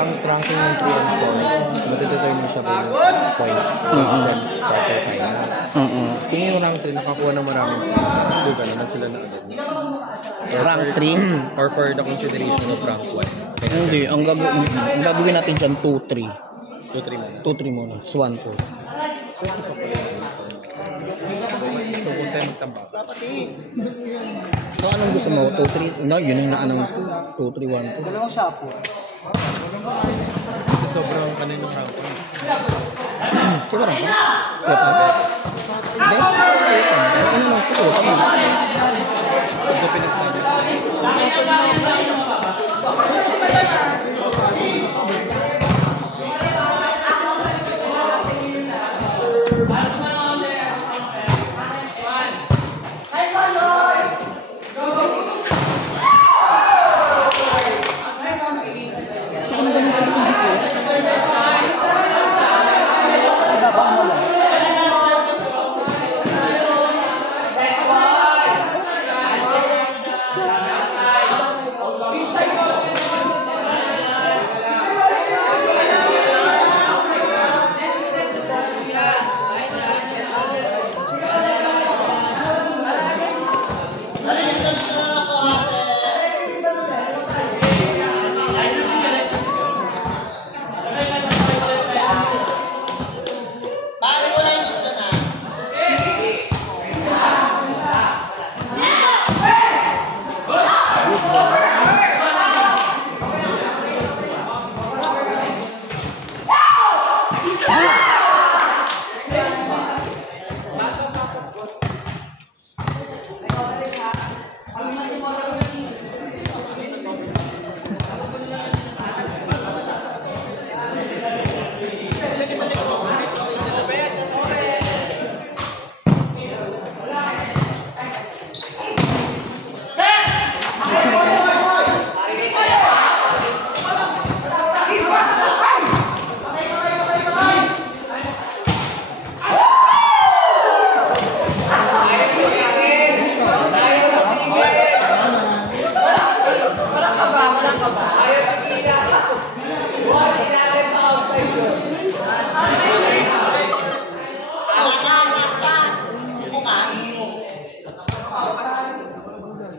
ranking ng 3 and 4, matidetermine siya by points from proper finals. Kung yung rank 3 nakakuha ng maraming points, doon naman sila na ulit next. Rank 3? Or for the consideration of rank 1. Hindi, ang gagawin natin dyan 2-3. 2-3 muna. 1-4. So, kung tayo magtambak. So, anong gusto mo? 2-3? No, yun yung na-announce ko. 2-3-1-2. Dalawang shapo. Kasi sobrang kanin yung rank 1. Sobrang ka? Hindi? In-announce ko. Pag ko pinagsabi sa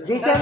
Jason?